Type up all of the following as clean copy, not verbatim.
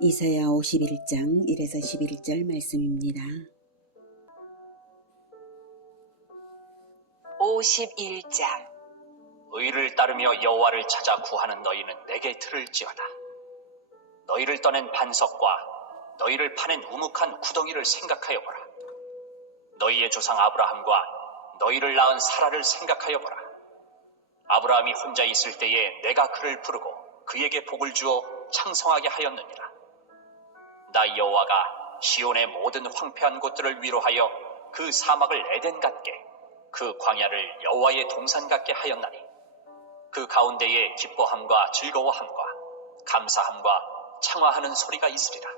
이사야 51장 1에서 11절 말씀입니다. 51장. 의를 따르며 여호와를 찾아 구하는 너희는 내게 들을지어다. 너희를 떠낸 반석과 너희를 파낸 우묵한 구덩이를 생각하여 보라. 너희의 조상 아브라함과 너희를 낳은 사라를 생각하여 보라. 아브라함이 혼자 있을 때에 내가 그를 부르고 그에게 복을 주어 창성하게 하였느니라. 나 여호와가 시온의 모든 황폐한 곳들을 위로하여 그 사막을 에덴 같게, 그 광야를 여호와의 동산 같게 하였나니, 그 가운데에 기뻐함과 즐거워함과 감사함과 창화하는 소리가 있으리라.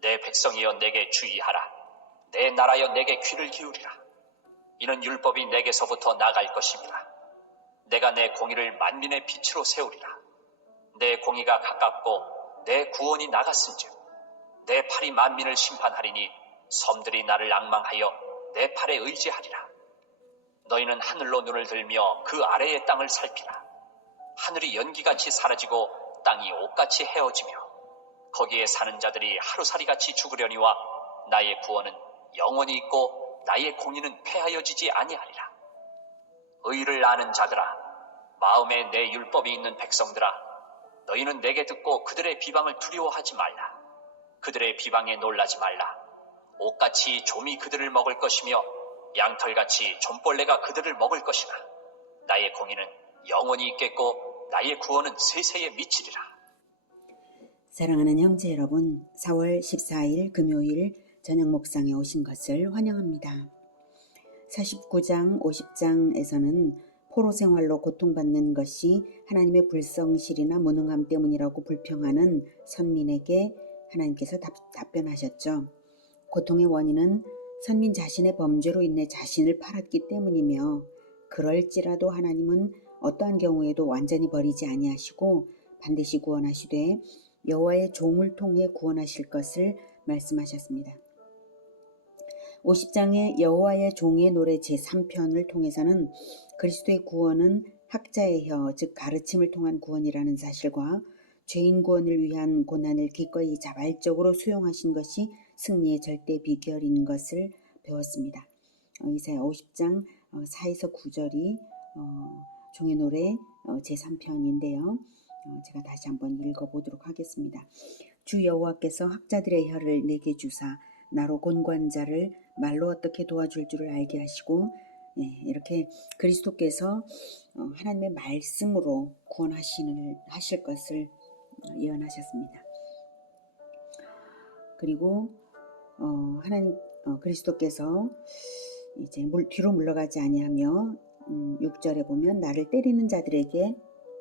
내 백성이여 내게 주의하라. 내 나라여 내게 귀를 기울이라. 이는 율법이 내게서부터 나갈 것임이라. 내가 내 공의를 만민의 빛으로 세우리라. 내 공의가 가깝고 내 구원이 나갔은즉 내 팔이 만민을 심판하리니 섬들이 나를 앙망하여 내 팔에 의지하리라. 너희는 하늘로 눈을 들며 그 아래의 땅을 살피라. 하늘이 연기같이 사라지고 땅이 옷같이 헤어지며 거기에 사는 자들이 하루살이같이 죽으려니와 나의 구원은 영원히 있고 나의 공의는 폐하여지지 아니하리라. 의를 아는 자들아, 마음에 내 율법이 있는 백성들아, 너희는 내게 듣고 그들의 비방을 두려워하지 말라. 그들의 비방에 놀라지 말라. 옷같이 좀이 그들을 먹을 것이며 양털같이 좀벌레가 그들을 먹을 것이나 나의 공의는 영원히 있겠고 나의 구원은 세세에 미치리라. 사랑하는 형제 여러분, 4월 14일 금요일 저녁 목상에 오신 것을 환영합니다. 49장 50장에서는 포로 생활로 고통받는 것이 하나님의 불성실이나 무능함 때문이라고 불평하는 선민에게 하나님께서 답변하셨죠. 고통의 원인은 선민 자신의 범죄로 인해 자신을 팔았기 때문이며, 그럴지라도 하나님은 어떠한 경우에도 완전히 버리지 아니하시고 반드시 구원하시되 여호와의 종을 통해 구원하실 것을 말씀하셨습니다. 50장의 여호와의 종의 노래 제3편을 통해서는 그리스도의 구원은 학자의 혀, 즉 가르침을 통한 구원이라는 사실과 죄인 구원을 위한 고난을 기꺼이 자발적으로 수용하신 것이 승리의 절대 비결인 것을 배웠습니다. 이사야 50장 4에서 9절이 종의 노래 제3편인데요. 제가 다시 한번 읽어보도록 하겠습니다. 주 여호와께서 학자들의 혀를 내게 주사 나로 곤고한 말로 어떻게 도와줄 줄을 알게 하시고, 이렇게 그리스도께서 하나님의 말씀으로 구원하실 것을 예언하셨습니다. 그리고 그리스도께서 이제 뒤로 물러가지 아니하며 6절에 보면 나를 때리는 자들에게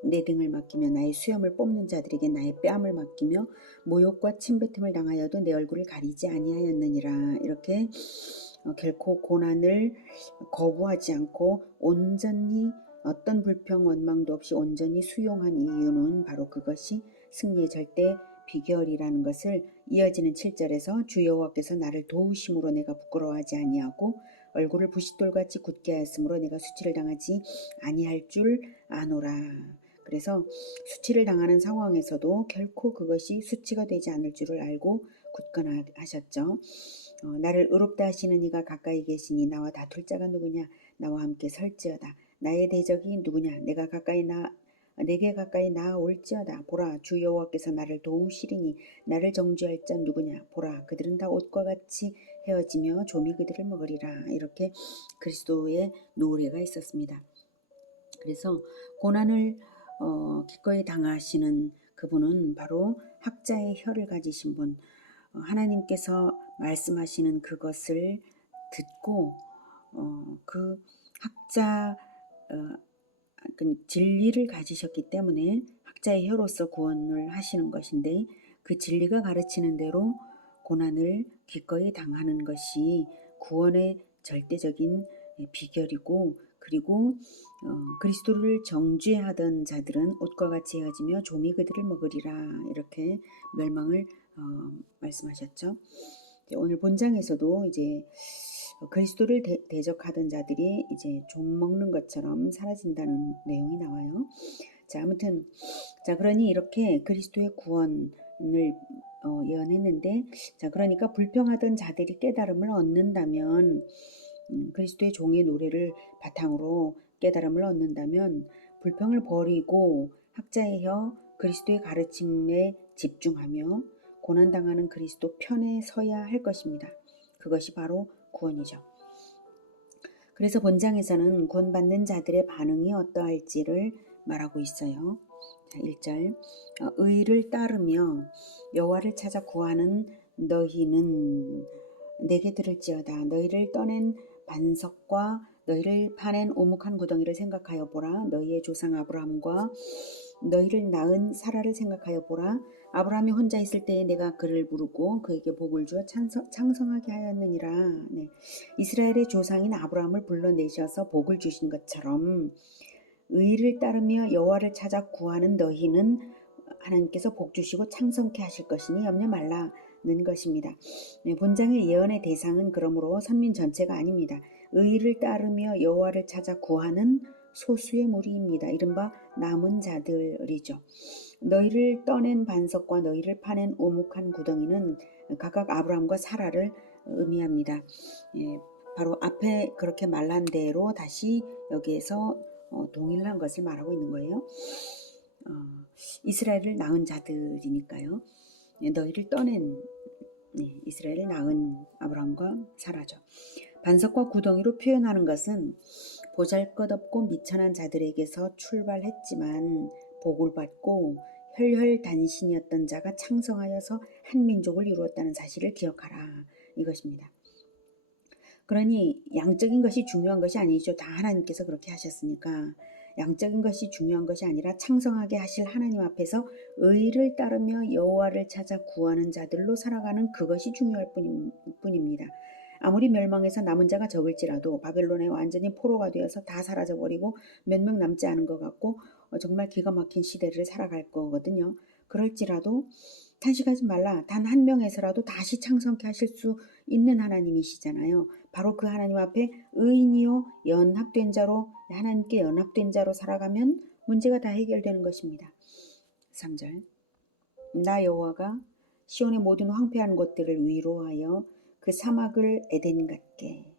내 등을 맡기며 나의 수염을 뽑는 자들에게 나의 뺨을 맡기며 모욕과 침뱉음을 당하여도 내 얼굴을 가리지 아니하였느니라. 이렇게 결코 고난을 거부하지 않고 온전히 어떤 불평 원망도 없이 온전히 수용한 이유는 바로 그것이 승리의 절대 비결이라는 것을 이어지는 7절에서 주 여호와께서 나를 도우심으로 내가 부끄러워하지 아니하고 얼굴을 부싯돌같이 굳게 하였으므로 내가 수치를 당하지 아니할 줄 아노라. 그래서 수치를 당하는 상황에서도 결코 그것이 수치가 되지 않을 줄을 알고 굳건하셨죠. 나를 의롭다 하시는 이가 가까이 계시니 나와 다툴 자가 누구냐? 나와 함께 설지어다. 나의 대적이 누구냐? 내게 가까이 나아올지어다. 보라, 주 여호와께서 나를 도우시리니 나를 정죄할 자 누구냐? 보라, 그들은 다 옷과 같이 헤어지며 좀이 그들을 먹으리라. 이렇게 그리스도의 노래가 있었습니다. 그래서 고난을 기꺼이 당하시는 그분은 바로 학자의 혀를 가지신 분, 하나님께서 말씀하시는 그것을 듣고 그 학자 그 진리를 가지셨기 때문에 학자의 혀로서 구원을 하시는 것인데, 그 진리가 가르치는 대로 고난을 기꺼이 당하는 것이 구원의 절대적인 비결이고, 그리고 그리스도를 정죄하던 자들은 옷과 같이 헤어지며 좀이 그들을 먹으리라. 이렇게 멸망을 말씀하셨죠. 오늘 본장에서도 이제 그리스도를 대적하던 자들이 이제 좀 먹는 것처럼 사라진다는 내용이 나와요. 자, 아무튼 그러니 이렇게 그리스도의 구원, 예언했는데, 자, 그러니까 불평하던 자들이 깨달음을 얻는다면, 그리스도의 종의 노래를 바탕으로 깨달음을 얻는다면 불평을 버리고 학자의 혀 그리스도의 가르침에 집중하며 고난당하는 그리스도 편에 서야 할 것입니다. 그것이 바로 구원이죠. 그래서 본장에서는 구원받는 자들의 반응이 어떠할지를 말하고 있어요. 자, 1절 의를 따르며 여호와를 찾아 구하는 너희는 내게 들을지어다. 너희를 떠낸 반석과 너희를 파낸 오목한 구덩이를 생각하여 보라. 너희의 조상 아브라함과 너희를 낳은 사라를 생각하여 보라. 아브라함이 혼자 있을 때에 내가 그를 부르고 그에게 복을 주어 창성하게 하였느니라. 네. 이스라엘의 조상인 아브라함을 불러내셔서 복을 주신 것처럼 의를 따르며 여호와를 찾아 구하는 너희는 하나님께서 복 주시고 창성케 하실 것이니 염려 말라는 것입니다. 네, 본장의 예언의 대상은 그러므로 선민 전체가 아닙니다. 의를 따르며 여호와를 찾아 구하는 소수의 무리입니다. 이른바 남은 자들이죠. 너희를 떠낸 반석과 너희를 파낸 오목한 구덩이는 각각 아브라함과 사라를 의미합니다. 예, 바로 앞에 그렇게 말한 대로 다시 여기에서 동일한 것을 말하고 있는 거예요. 이스라엘을 낳은 자들이니까요. 너희를 떠낸 이스라엘을 낳은 아브라함과 사라죠. 반석과 구덩이로 표현하는 것은 보잘것없고 미천한 자들에게서 출발했지만 복을 받고 혈혈단신이었던 자가 창성하여서 한 민족을 이루었다는 사실을 기억하라 이것입니다. 그러니 양적인 것이 중요한 것이 아니죠. 다 하나님께서 그렇게 하셨으니까 양적인 것이 중요한 것이 아니라 창성하게 하실 하나님 앞에서 의를 따르며 여호와를 찾아 구하는 자들로 살아가는 그것이 중요할 뿐입니다. 아무리 멸망해서 남은 자가 적을지라도 바벨론에 완전히 포로가 되어서 다 사라져버리고 몇 명 남지 않은 것 같고 정말 기가 막힌 시대를 살아갈 거거든요. 그럴지라도 탄식하지 말라. 단 한 명에서라도 다시 창성케 하실 수 있는 하나님이시잖아요. 바로 그 하나님 앞에 의인이요 연합된 자로 하나님께 연합된 자로 살아가면 문제가 다 해결되는 것입니다. 3절 나 여호와가 시온의 모든 황폐한 곳들을 위로하여 그 사막을 에덴 같게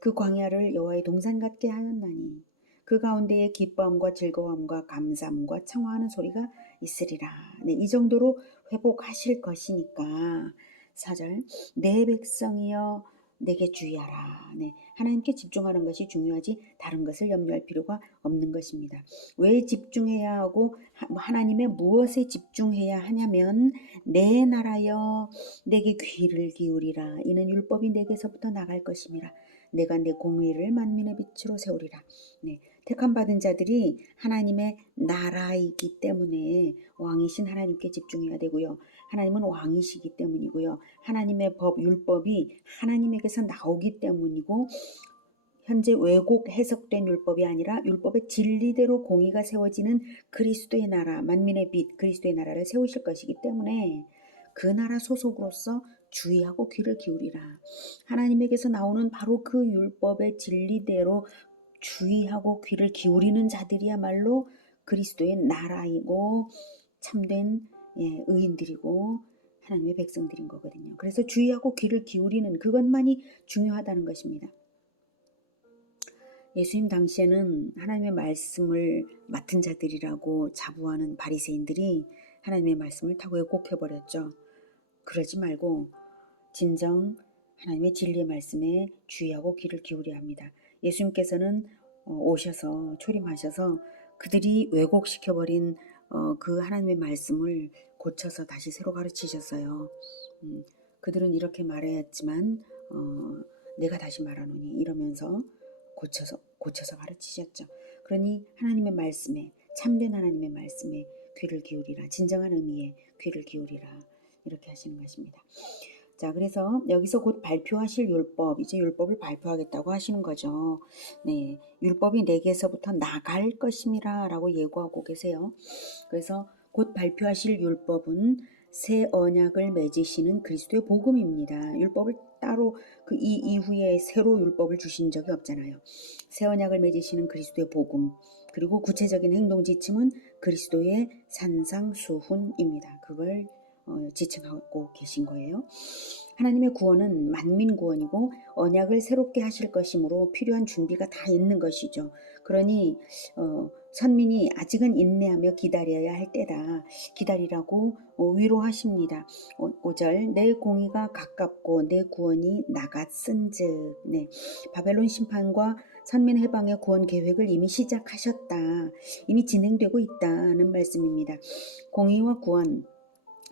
그 광야를 여호와의 동산 같게 하였나니 그 가운데에 기뻐함과 즐거움과 감사함과 청하하는 소리가 있으리라. 네, 이 정도로 회복하실 것이니까 4절 내 백성이여 내게 주의하라. 네, 하나님께 집중하는 것이 중요하지 다른 것을 염려할 필요가 없는 것입니다. 왜 집중해야 하고 하나님의 무엇에 집중해야 하냐면 내 나라여 내게 귀를 기울이라. 이는 율법이 내게서부터 나갈 것임이라. 내가 내 공의를 만민의 빛으로 세우리라. 네, 택함받은 자들이 하나님의 나라이기 때문에 왕이신 하나님께 집중해야 되고요. 하나님은 왕이시기 때문이고요. 하나님의 법, 율법이 하나님에게서 나오기 때문이고 현재 왜곡 해석된 율법이 아니라 율법의 진리대로 공의가 세워지는 그리스도의 나라, 만민의 빛, 그리스도의 나라를 세우실 것이기 때문에 그 나라 소속으로서 주의하고 귀를 기울이라. 하나님에게서 나오는 바로 그 율법의 진리대로 주의하고 귀를 기울이는 자들이야말로 그리스도의 나라이고 참된 의인들이고 하나님의 백성들인 거거든요. 그래서 주의하고 귀를 기울이는 그것만이 중요하다는 것입니다. 예수님 당시에는 하나님의 말씀을 맡은 자들이라고 자부하는 바리새인들이 하나님의 말씀을 다 왜곡해버렸죠. 그러지 말고 진정 하나님의 진리의 말씀에 주의하고 귀를 기울여야 합니다. 예수님께서는 오셔서 초림하셔서 그들이 왜곡시켜버린 그 하나님의 말씀을 고쳐서 다시 새로 가르치셨어요. 그들은 이렇게 말했지만 내가 다시 말하노니 이러면서 고쳐서 가르치셨죠. 그러니 하나님의 말씀에 참된 하나님의 말씀에 귀를 기울이라. 진정한 의미에 귀를 기울이라. 이렇게 하시는 것입니다. 자, 그래서 여기서 곧 발표하실 율법, 이제 율법을 발표하겠다고 하시는 거죠. 네, 율법이 내게서부터 나갈 것임이라 라고 예고하고 계세요. 그래서 곧 발표하실 율법은 새 언약을 맺으시는 그리스도의 복음입니다. 율법을 따로 이 이후에 새로 율법을 주신 적이 없잖아요. 새 언약을 맺으시는 그리스도의 복음, 그리고 구체적인 행동 지침은 그리스도의 산상수훈입니다. 그걸 지칭하고 계신 거예요. 하나님의 구원은 만민 구원이고 언약을 새롭게 하실 것이므로 필요한 준비가 다 있는 것이죠. 그러니 선민이 아직은 인내하며 기다려야 할 때다. 기다리라고 위로하십니다. 5절 내 공의가 가깝고 내 구원이 나갔은즉. 네, 바벨론 심판과 선민 해방의 구원 계획을 이미 시작하셨다. 이미 진행되고 있다는 말씀입니다. 공의와 구원,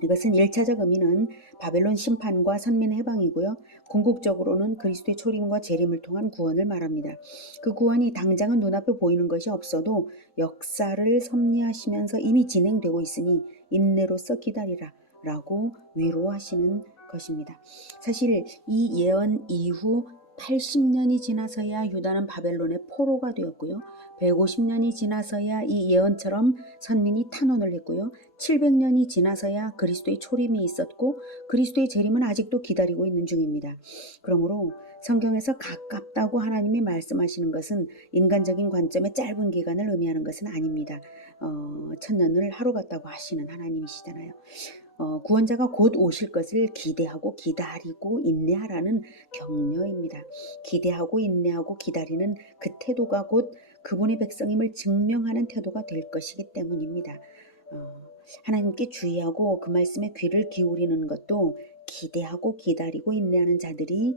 이것은 1차적 의미는 바벨론 심판과 선민 해방이고요. 궁극적으로는 그리스도의 초림과 재림을 통한 구원을 말합니다. 그 구원이 당장은 눈앞에 보이는 것이 없어도 역사를 섭리하시면서 이미 진행되고 있으니 인내로써 기다리라 라고 위로하시는 것입니다. 사실 이 예언 이후 80년이 지나서야 유다는 바벨론의 포로가 되었고요. 150년이 지나서야 이 예언처럼 선민이 탄원을 했고요. 700년이 지나서야 그리스도의 초림이 있었고 그리스도의 재림은 아직도 기다리고 있는 중입니다. 그러므로 성경에서 가깝다고 하나님이 말씀하시는 것은 인간적인 관점의 짧은 기간을 의미하는 것은 아닙니다. 천년을 하루 같다고 하시는 하나님이시잖아요. 구원자가 곧 오실 것을 기대하고 기다리고 인내하라는 격려입니다. 기대하고 인내하고 기다리는 그 태도가 곧 그분의 백성임을 증명하는 태도가 될 것이기 때문입니다. 하나님께 주의하고 그 말씀에 귀를 기울이는 것도 기대하고 기다리고 인내하는 자들이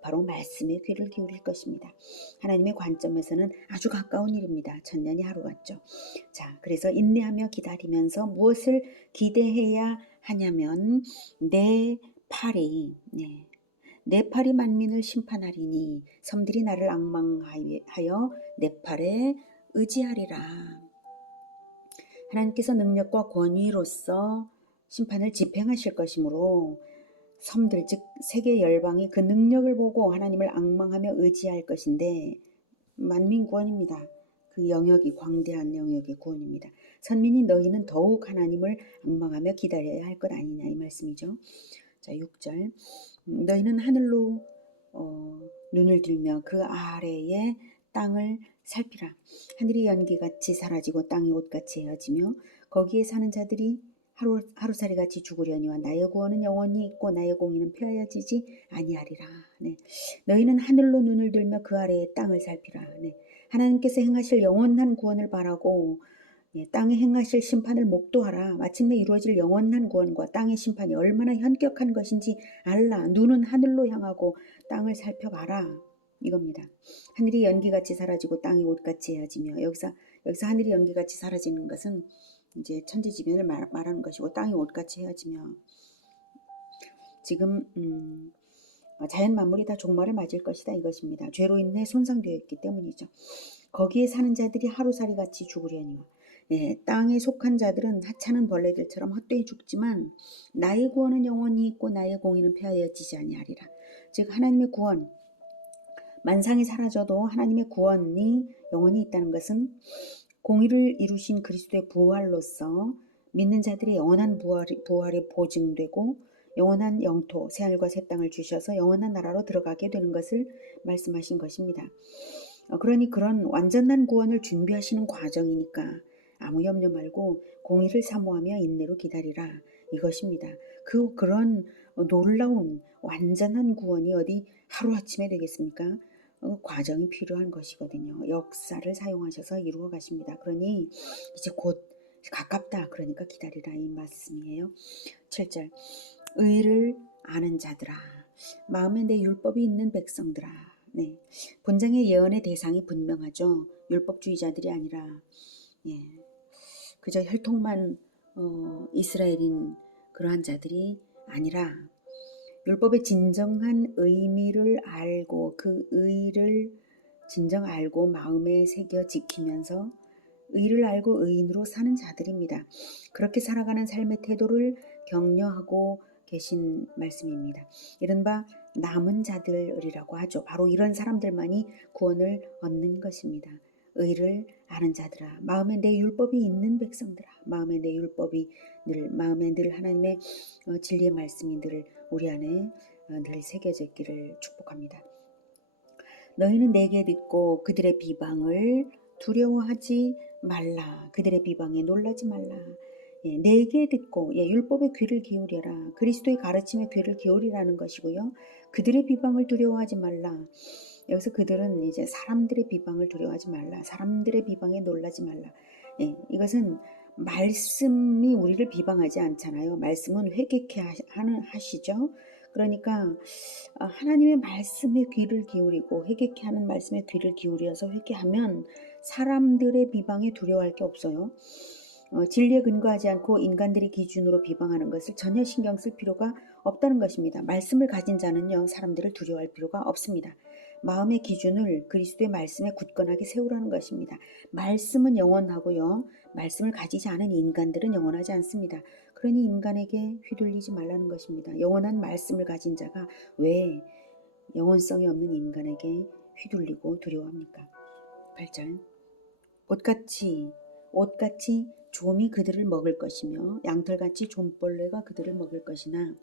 바로 말씀에 귀를 기울일 것입니다. 하나님의 관점에서는 아주 가까운 일입니다. 천년이 하루 같죠. 자, 그래서 인내하며 기다리면서 무엇을 기대해야 하냐면 내 팔이 만민을 심판하리니 섬들이 나를 앙망하여 내 팔에 의지하리라. 하나님께서 능력과 권위로서 심판을 집행하실 것이므로 섬들 즉 세계 열방이 그 능력을 보고 하나님을 앙망하며 의지할 것인데 만민 구원입니다. 그 영역이 광대한 영역의 구원입니다. 선민이 너희는 더욱 하나님을 앙망하며 기다려야 할 것 아니냐 이 말씀이죠. 자 6절 너희는 하늘로 눈을 들며 그 아래의 땅을 살피라. 하늘이 연기같이 사라지고 땅이 옷같이 헤어지며 거기에 사는 자들이 하루살이같이 죽으려니와 나의 구원은 영원히 있고 나의 공의는 폐하여지지 아니하리라. 네. 너희는 하늘로 눈을 들며 그 아래의 땅을 살피라. 네. 하나님께서 행하실 영원한 구원을 바라고 땅에 행하실 심판을 목도하라. 마침내 이루어질 영원한 구원과 땅의 심판이 얼마나 현격한 것인지 알라. 눈은 하늘로 향하고 땅을 살펴봐라. 이겁니다. 하늘이 연기같이 사라지고 땅이 옷같이 헤어지며 여기서 하늘이 연기같이 사라지는 것은 이제 천지지변을 말하는 것이고 땅이 옷같이 헤어지며 지금 자연 만물이 다 종말을 맞을 것이다 이것입니다. 죄로 인해 손상되어 있기 때문이죠. 거기에 사는 자들이 하루살이같이 죽으려니와 땅에 속한 자들은 하찮은 벌레들처럼 헛되이 죽지만 나의 구원은 영원히 있고 나의 공의는 폐하여지지 아니하리라. 즉 하나님의 구원 만상이 사라져도 하나님의 구원이 영원히 있다는 것은 공의를 이루신 그리스도의 부활로서 믿는 자들의 영원한 부활이 보증되고 영원한 영토 새하늘과 새 땅을 주셔서 영원한 나라로 들어가게 되는 것을 말씀하신 것입니다. 그러니 그런 완전한 구원을 준비하시는 과정이니까 아무 염려 말고 공의를 사모하며 인내로 기다리라 이것입니다. 그런 놀라운 완전한 구원이 어디 하루아침에 되겠습니까? 과정이 필요한 것이거든요. 역사를 사용하셔서 이루어 가십니다. 그러니 이제 곧 가깝다. 그러니까 기다리라 이 말씀이에요. 7절 의를 아는 자들아 마음에 내 율법이 있는 백성들아. 네, 본장의 예언의 대상이 분명하죠. 율법주의자들이 아니라 그저 혈통만 이스라엘인 그러한 자들이 아니라 율법의 진정한 의미를 알고 그 의를 진정 알고 마음에 새겨 지키면서 의를 알고 의인으로 사는 자들입니다. 그렇게 살아가는 삶의 태도를 격려하고 계신 말씀입니다. 이른바 남은 자들이라고 하죠. 바로 이런 사람들만이 구원을 얻는 것입니다. 의를 아는 자들아 마음에 내 율법이 있는 백성들아 마음에 내 율법이 마음에 늘 하나님의 진리의 말씀이 늘 우리 안에 늘 새겨져 있기를 축복합니다. 너희는 내게 듣고 그들의 비방을 두려워하지 말라. 그들의 비방에 놀라지 말라. 내게 듣고 율법의 귀를 기울여라. 그리스도의 가르침에 귀를 기울이라는 것이고요. 그들의 비방을 두려워하지 말라. 여기서 그들은 이제 사람들의 비방을 두려워하지 말라. 사람들의 비방에 놀라지 말라. 이것은 말씀이 우리를 비방하지 않잖아요. 말씀은 회개케 하시죠. 그러니까 하나님의 말씀에 귀를 기울이고 회개케 하는 말씀에 귀를 기울여서 회개하면 사람들의 비방에 두려워할 게 없어요. 진리에 근거하지 않고 인간들의 기준으로 비방하는 것을 전혀 신경 쓸 필요가 없다는 것입니다. 말씀을 가진 자는요, 사람들을 두려워할 필요가 없습니다. 마음의 기준을 그리스도의 말씀에 굳건하게 세우라는 것입니다. 말씀은 영원하고요, 말씀을 가지지 않은 인간들은 영원하지 않습니다. 그러니 인간에게 휘둘리지 말라는 것입니다. 영원한 말씀을 가진 자가 왜 영원성이 없는 인간에게 휘둘리고 두려워합니까? 8절 옷같이 좀이 그들을 먹을 것이며 양털같이 좀벌레가 그들을 먹을 것이나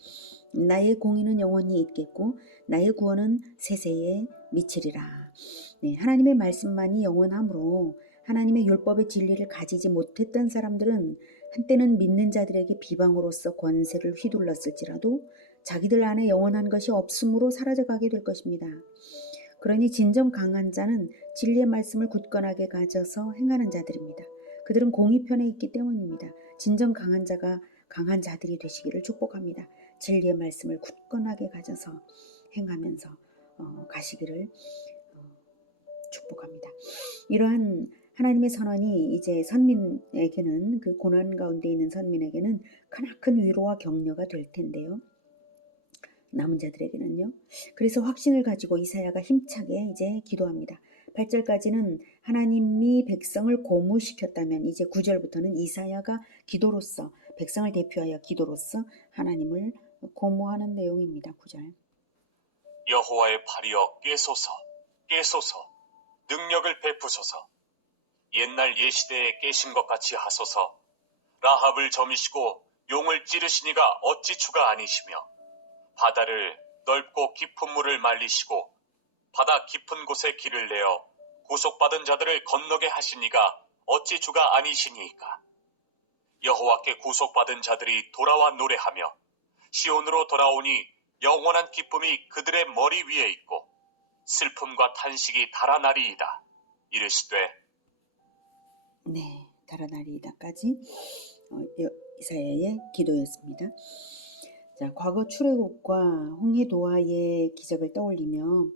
나의 공의는 영원히 있겠고 나의 구원은 세세에 미치리라. 하나님의 말씀만이 영원하므로 하나님의 율법의 진리를 가지지 못했던 사람들은 한때는 믿는 자들에게 비방으로서 권세를 휘둘렀을지라도 자기들 안에 영원한 것이 없으므로 사라져가게 될 것입니다. 그러니 진정 강한 자는 진리의 말씀을 굳건하게 가져서 행하는 자들입니다. 그들은 공의 편에 있기 때문입니다. 진정 강한 자가 강한 자들이 되시기를 축복합니다. 진리의 말씀을 굳건하게 가져서 행하면서 가시기를 축복합니다. 이러한 하나님의 선언이 이제 선민에게는, 그 고난 가운데 있는 선민에게는 크나큰 위로와 격려가 될 텐데요. 남은 자들에게는요. 그래서 확신을 가지고 이사야가 힘차게 이제 기도합니다. 8절까지는 하나님이 백성을 고무시켰다면 이제 9절부터는 이사야가 기도로서, 백성을 대표하여 기도로서 하나님을 고무하는 내용입니다. 9절 여호와의 팔이여 깨소서, 깨소서, 능력을 베푸소서. 옛날 예시대에 깨신 것 같이 하소서. 라합을 점이시고 용을 찌르시니가 어찌 주가 아니시며, 바다를 넓고 깊은 물을 말리시고 바다 깊은 곳에 길을 내어 구속받은 자들을 건너게 하시니가 어찌 주가 아니시니이까. 여호와께 구속받은 자들이 돌아와 노래하며 시온으로 돌아오니 영원한 기쁨이 그들의 머리 위에 있고 슬픔과 탄식이 달아나리이다. 이르시되 달아나리이다까지 이사야의 기도였습니다. 자, 과거 출애굽과 홍해 도하의 기적을 떠올리며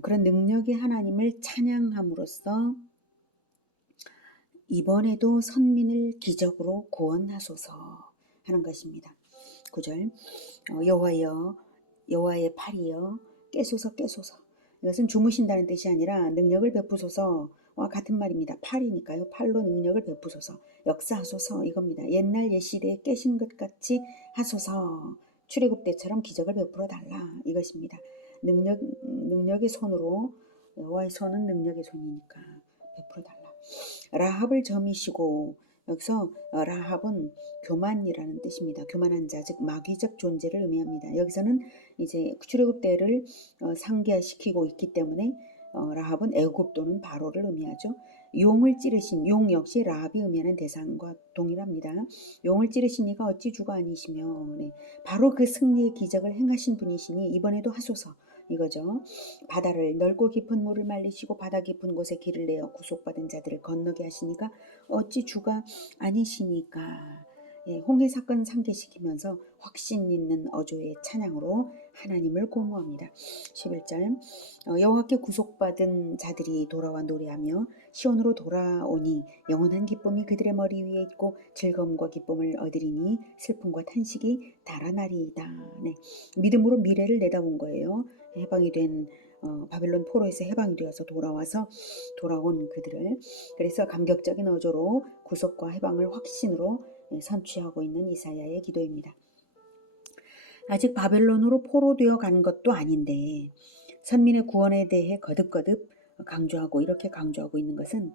그런 능력의 하나님을 찬양함으로써 이번에도 선민을 기적으로 구원하소서 하는 것입니다. 9절 여호와의 팔이여 깨소서 깨소서. 이것은 주무신다는 뜻이 아니라 능력을 베푸소서와 같은 말입니다. 팔이니까요. 팔로 능력을 베푸소서, 역사하소서 이겁니다. 옛날 옛시대에 깨신 것 같이 하소서. 출애굽 때처럼 기적을 베풀어 달라 이것입니다. 능력의 손으로, 여호와의 손은 능력의 손이니까 베풀어 달라. 라합을 점이시고, 여기서 라합은 교만이라는 뜻입니다. 교만한 자, 즉 마귀적 존재를 의미합니다. 여기서는 이제 출애굽 때를 상기시키고 있기 때문에 라합은 애굽 또는 바로를 의미하죠. 용을 찌르신, 용 역시 라합이 의미하는 대상과 동일합니다. 용을 찌르신 이가 어찌 주가 아니시며, 바로 그 승리의 기적을 행하신 분이시니 이번에도 하소서 이거죠. 바다를 넓고 깊은 물을 말리시고 바다 깊은 곳에 길을 내어 구속받은 자들을 건너게 하시니까 어찌 주가 아니시니까. 홍해 사건 상기시키면서 확신 있는 어조의 찬양으로 하나님을 고무합니다. 11절 여호와께 구속받은 자들이 돌아와 노래하며 시온으로 돌아오니 영원한 기쁨이 그들의 머리 위에 있고 즐거움과 기쁨을 얻으리니 슬픔과 탄식이 달아나리이다. 믿음으로 미래를 내다본 거예요. 해방이 된 바벨론 포로에서 해방이 되어서 돌아온 그들을, 그래서 감격적인 어조로 구속과 해방을 확신으로 선취하고 있는 이사야의 기도입니다. 아직 바벨론으로 포로되어 간 것도 아닌데 선민의 구원에 대해 거듭거듭 이렇게 강조하고 있는 것은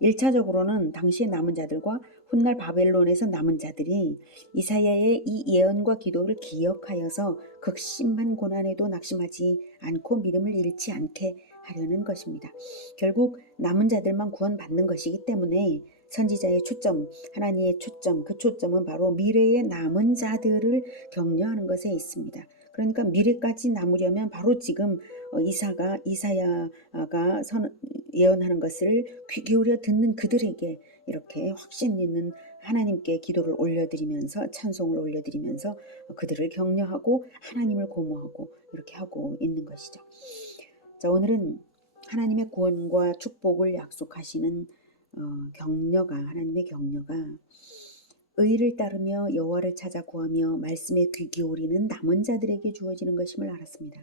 1차적으로는 당시의 남은 자들과 훗날 바벨론에서 남은 자들이 이사야의 이 예언과 기도를 기억하여서 극심한 고난에도 낙심하지 않고 믿음을 잃지 않게 하려는 것입니다. 결국 남은 자들만 구원받는 것이기 때문에 선지자의 초점, 하나님의 초점, 그 초점은 바로 미래의 남은 자들을 격려하는 것에 있습니다. 그러니까 미래까지 남으려면 바로 지금 이사야가 예언하는 것을 귀 기울여 듣는 그들에게 이렇게 확신 있는 하나님께 기도를 올려드리면서 찬송을 올려드리면서 그들을 격려하고 하나님을 고모하고 이렇게 하고 있는 것이죠. 자, 오늘은 하나님의 구원과 축복을 약속하시는 하나님의 격려가 의를 따르며 여호와를 찾아 구하며 말씀에 귀 기울이는 남은 자들에게 주어지는 것임을 알았습니다.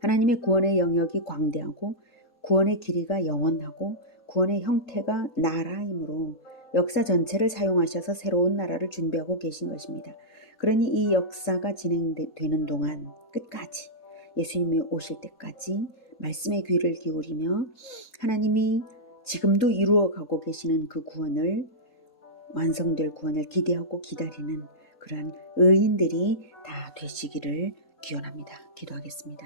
하나님의 구원의 영역이 광대하고 구원의 길이가 영원하고 구원의 형태가 나라이므로 역사 전체를 사용하셔서 새로운 나라를 준비하고 계신 것입니다. 그러니 이 역사가 진행되는 동안 끝까지 예수님이 오실 때까지 말씀의 귀를 기울이며 하나님이 지금도 이루어가고 계시는 그 구원을 완성될 구원을 기대하고 기다리는 그러한 의인들이 다 되시기를 기원합니다. 기도하겠습니다.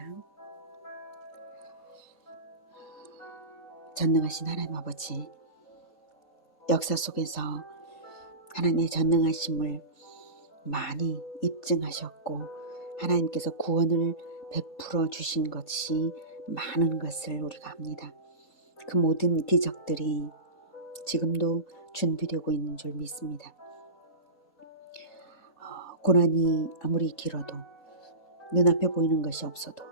전능하신 하나님 아버지, 역사 속에서 하나님의 전능하심을 많이 입증하셨고 하나님께서 구원을 베풀어 주신 것이 많은 것을 우리가 압니다. 그 모든 기적들이 지금도 준비되고 있는 줄 믿습니다. 고난이 아무리 길어도 눈앞에 보이는 것이 없어도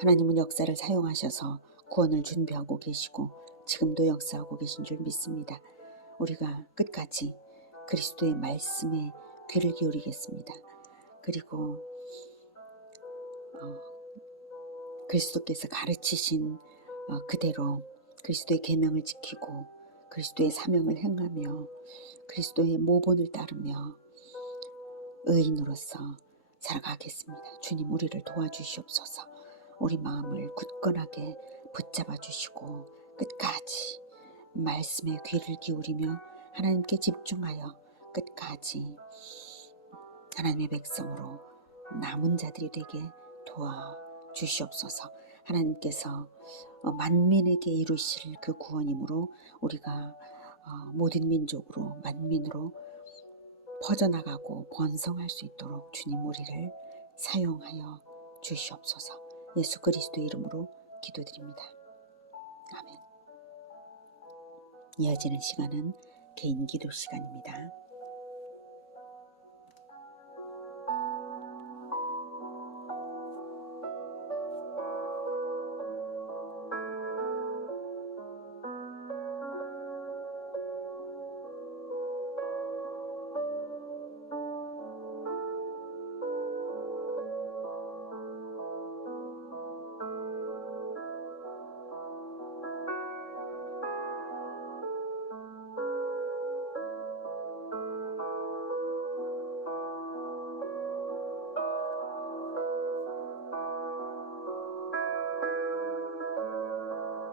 하나님은 역사를 사용하셔서 구원을 준비하고 계시고 지금도 역사하고 계신 줄 믿습니다. 우리가 끝까지 그리스도의 말씀에 귀를 기울이겠습니다. 그리고 그리스도께서 가르치신 그대로 그리스도의 계명을 지키고 그리스도의 사명을 행하며 그리스도의 모본을 따르며 의인으로서 살아가겠습니다. 주님, 우리를 도와주시옵소서. 우리 마음을 굳건하게 붙잡아 주시고 끝까지 말씀에 귀를 기울이며 하나님께 집중하여 끝까지 하나님의 백성으로 남은 자들이 되게 도와주시옵소서. 하나님께서 만민에게 이루실 그 구원이므로 우리가 모든 민족으로 만민으로 퍼져나가고 번성할 수 있도록 주님 우리를 사용하여 주시옵소서. 예수 그리스도의 이름으로 기도드립니다. 아멘. 이어지는 시간은 개인 기도 시간입니다.